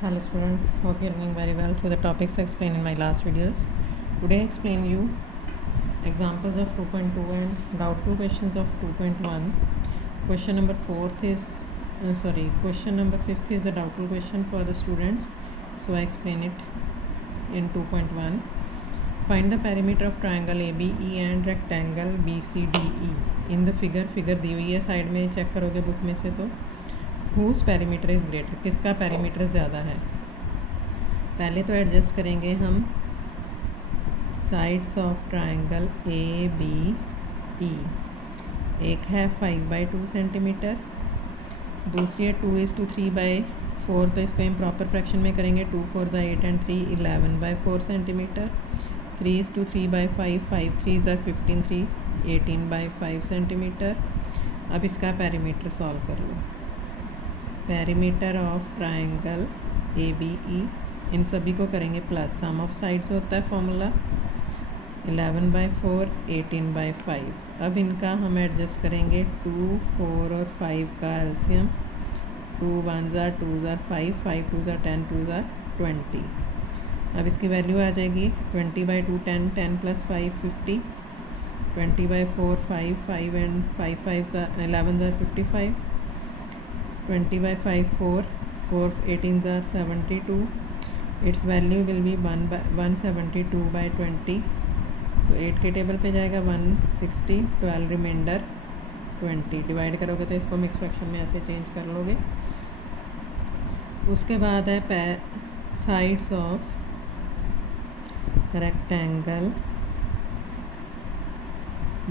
Hello students, hope you are doing very well through the topics explained in my last videos. Today I explain you examples of 2.2 and doubtful questions of 2.1. Question number 4th is question number 5th is the doubtful question for the students. So I explain it in 2.1. Find the perimeter of triangle ABE and rectangle BCDE. In the figure दी हुई है, side में check करोगे book में से तो whose perimeter is greater, किसका perimeter ज़्यादा है। पहले तो एडजस्ट करेंगे हम साइड्स ऑफ ट्राइंगल ABE। एक है 5/2 सेंटीमीटर, दूसरी है 2:3/4, तो इसको इम्प्रॉपर फ्रैक्शन में करेंगे। 2 4 8 एंड 3 11/4 सेंटीमीटर। 3:3/5 5 3 15 3 18/5 सेंटीमीटर। अब इसका पेरीमीटर सॉल्व कर लो। पेरीमीटर ऑफ ट्राइंगल ABE, इन सभी को करेंगे प्लस, सम ऑफ साइड्स होता है फॉर्मूला 11/4 18/5। अब इनका हम एडजस्ट करेंगे 2 4 और 5 का एलसीएम। 2 1 2 5 5 2 10 2 20। अब इसकी वैल्यू आ जाएगी 20/2 10 10 + 5 50। 20/4 5 5 and 5 5 11 55। 20/5 4 4 18 72। It's value will be 172/20। तो 8 के टेबल पे जाएगा 160, 12 रिमाइंडर 20। डिवाइड करोगे तो इसको मिक्स फ्रैक्शन में ऐसे चेंज कर लोगे। उसके बाद है साइड्स ऑफ रेक्टेंगल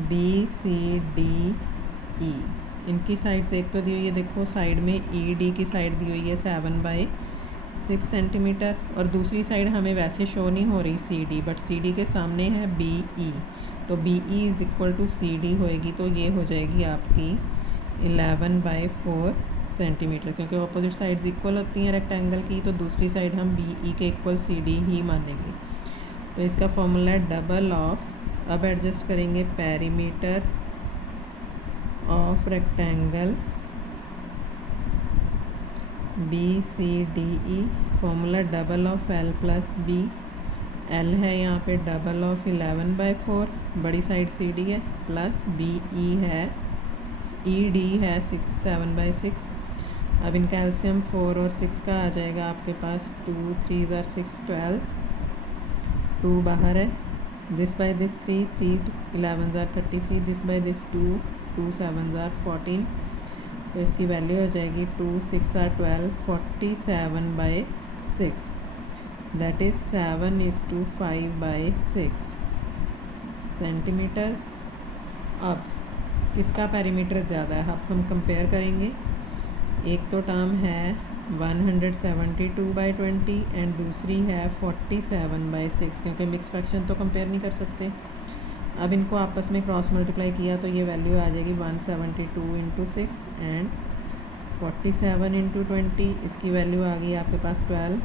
BCDE। इनकी साइड्स एक तो दी हुई है, देखो साइड में ED की साइड दी हुई है 7/6 सेंटीमीटर, और दूसरी साइड हमें वैसे शो नहीं हो रही CD, बट CD के सामने है BE, तो BE is equal to CD होएगी। तो ये हो जाएगी आपकी 11/4 सेंटीमीटर, क्योंकि अपोजिट साइड्स इक्वल होती हैं रेक्टेंगल की, तो दूसरी साइड हम BE के इक्वल CD ही मानेंगे। तो इसका फॉर्मूला है डबल ऑफ, अब एडजस्ट करेंगे perimeter of rectangle BCDE। Formula double of L + B। L है यहाँ पे डबल ऑफ 11/4, बड़ी साइड CD है, प्लस BE है ED है 7/6। अब इनका एलसीएम 4 और 6 का आ जाएगा आपके पास। 2 3 6 12, 2 बाहर है, this by this 3 3 11 33, this by this 2 2 7 14। तो इसकी वैल्यू हो जाएगी 2 6 12 47/6, दैट इज़ 7:5/6 सेंटीमीटर्स। अब किसका पेरीमीटर ज़्यादा है, अब हम कंपेयर करेंगे। एक तो टर्म है 172/20 एंड दूसरी है 47/6, क्योंकि मिक्स फ्रैक्शन तो कंपेयर नहीं कर सकते। अब इनको आपस में क्रॉस मल्टीप्लाई किया तो ये वैल्यू आ जाएगी 172 × 6 एंड 47 × 20। इसकी वैल्यू आ गई आपके पास 12,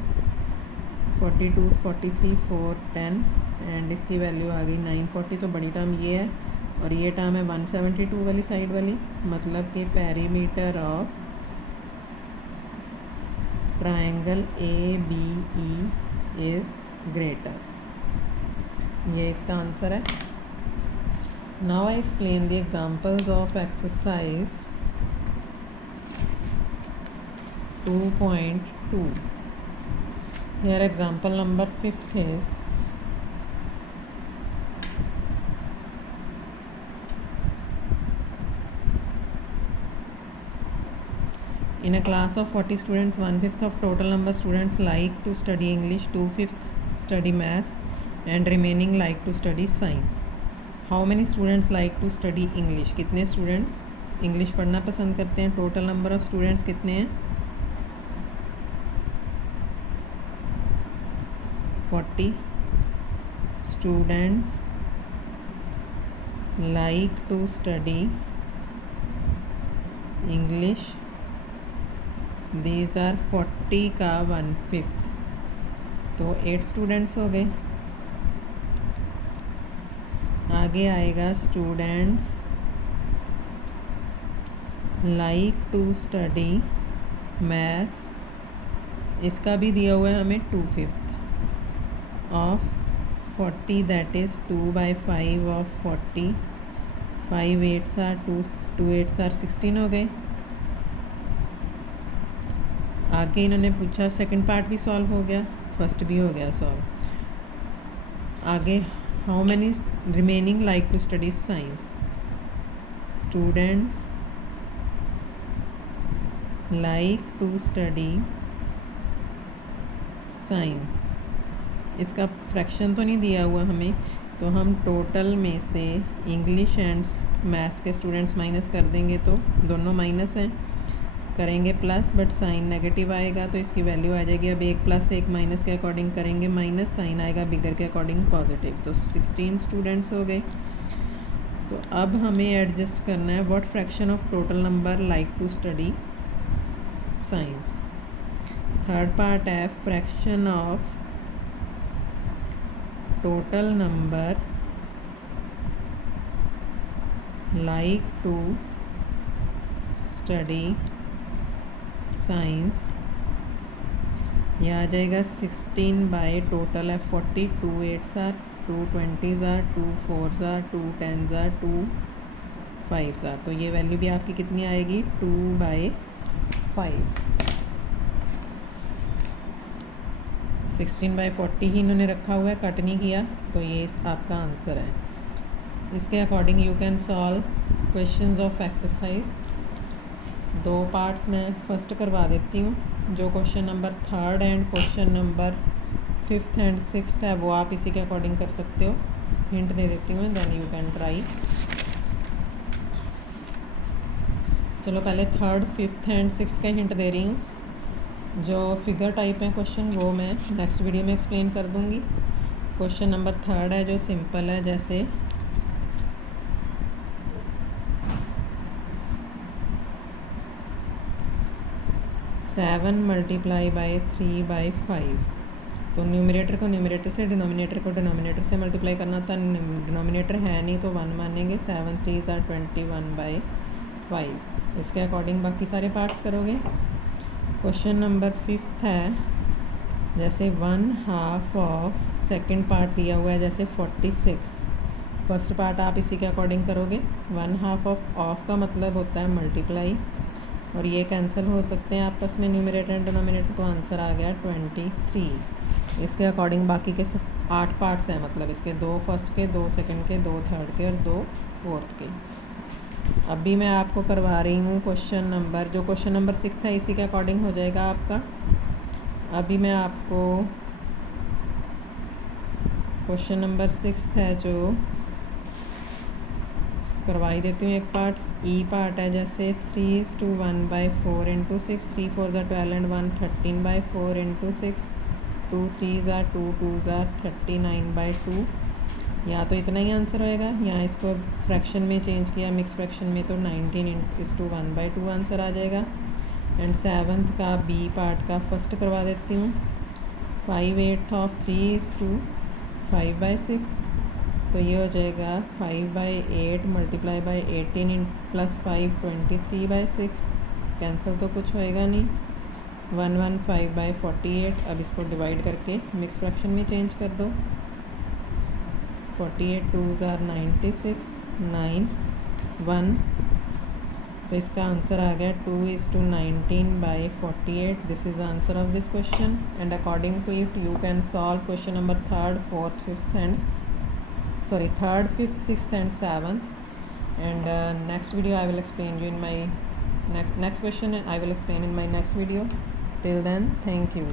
42 43 4 10 एंड इसकी वैल्यू आ गई 940। तो बड़ी टर्म ये है और ये टर्म है 172 वाली साइड वाली, मतलब कि perimeter of triangle ABE is greater. ये इसका आंसर है। Now I explain the examples of exercise 2.2। Here example number 5th is in a class of 40 students, 1/5 of total number students like to study English, 2/5 study maths and remaining like to study science. How many students like to study English? कितने students English पढ़ना पसंद करते हैं? Total number of students कितने हैं? 40 students like to study English. These are 40 का 1/5, तो 8 students हो गए। आगे आएगा students like to study maths इसका भी दिया हुआ है हमें 2/5 of 40, that is 2/5 of 40, 5 8s are 2 8s are 16 हो गए। आगे इन्होंने पूछा, सेकंड पार्ट भी सॉल्व हो गया, फर्स्ट भी हो गया सॉल्व। आगे, how many remaining like to study science, students like to study science. इसका फ्रैक्शन तो नहीं दिया हुआ हमें, तो हम टोटल में से इंग्लिश एंड मैथ्स के स्टूडेंट्स माइनस कर देंगे, तो दोनों माइनस हैं, करेंगे प्लस, बट साइन नेगेटिव आएगा तो इसकी वैल्यू आ जाएगी। अब 1 + 1 माइनस के अकॉर्डिंग करेंगे माइनस, साइन आएगा बिगर के अकॉर्डिंग पॉजिटिव, तो 16 स्टूडेंट्स हो गए। तो अब हमें एडजस्ट करना है what fraction of total number like to study science. Third part है fraction of total number like to study science. यह आ जाएगा 16 बाय टोटल है 40, 2 8s are 2 20s are 2 4s are 2 10s are 2 5s are. तो ये value भी आपकी कितनी आएगी, 2/5। 16/40 ही इन्होंने रखा हुआ है, कट नहीं किया, तो ये आपका आंसर है। इसके according you can solve questions of exercise. 2 parts में फर्स्ट करवा देती हूँ। जो question number 3rd and question number 5th and 6th है वो आप इसी के अकॉर्डिंग कर सकते हो, हिंट दे देती हूँ, देन यू कैन ट्राई। चलो पहले 3rd 5th एंड 6th का हिंट दे रही हूँ। जो फिगर टाइप है क्वेश्चन वो मैं नेक्स्ट वीडियो में एक्सप्लेन कर दूँगी। क्वेश्चन नंबर 3rd है जो सिंपल है, जैसे 7 × 3/5। तो न्यूमरेटर को न्यूमरेटर से, डिनोमिनेटर को डिनोमिनेटर से मल्टीप्लाई करना था, डिनोमिनेटर है नहीं तो 1 मानेंगे। 7 3s आर 21/5। इसके अकॉर्डिंग बाकी सारे पार्ट्स करोगे। क्वेश्चन नंबर 5th है, जैसे 1/2 ऑफ, सेकंड पार्ट दिया हुआ है जैसे 46। फर्स्ट पार्ट आप इसी के अकॉर्डिंग करोगे। 1/2 ऑफ का मतलब होता है मल्टीप्लाई, और ये कैंसिल हो सकते हैं आपस में न्यूमरेटर एंड डिनोमिनेटर, तो आंसर आ गया 23। इसके अकॉर्डिंग बाकी के 8 पार्ट्स हैं, मतलब इसके 2 फर्स्ट के, 2 सेकंड के, 2 थर्ड के और 2 फोर्थ के। अभी मैं आपको करवा रही हूँ क्वेश्चन नंबर, जो क्वेश्चन नंबर 6 है इसी के अकॉर्डिंग हो जाएगा आपका। अभी मैं आपको क्वेश्चन नंबर 6 है जो करवाई देती हूँ एक पार्ट्स। ई पार्ट है जैसे 3:1/4 × 6, 3 4s are 12 and 1 13/4 × 6, 2 3s are 2 2s are 39/2। या तो इतना ही आंसर होएगा, या इसको फ्रैक्शन में चेंज किया, मिक्स फ्रैक्शन में, तो 19:1/2 आंसर आ जाएगा। एंड 7th का बी पार्ट का फर्स्ट करवा देती हूँ। 5/8 ऑफ 3:5/6, तो ये हो जाएगा 5/8 × 18 + 5 23/6। कैंसिल तो कुछ होएगा नहीं। 115/48। अब इसको डिवाइड करके मिक्स फ्रैक्शन में चेंज कर दो। 48 2s आर 96, 9 1। तो इसका आंसर आ गया 2:19/48। This is answer of this question, and according to it you can solve question number 3rd 4th 5th and 3rd 5th 6th and 7th। and next video I will explain you in my next question I will explain in my next video. Till then, thank you.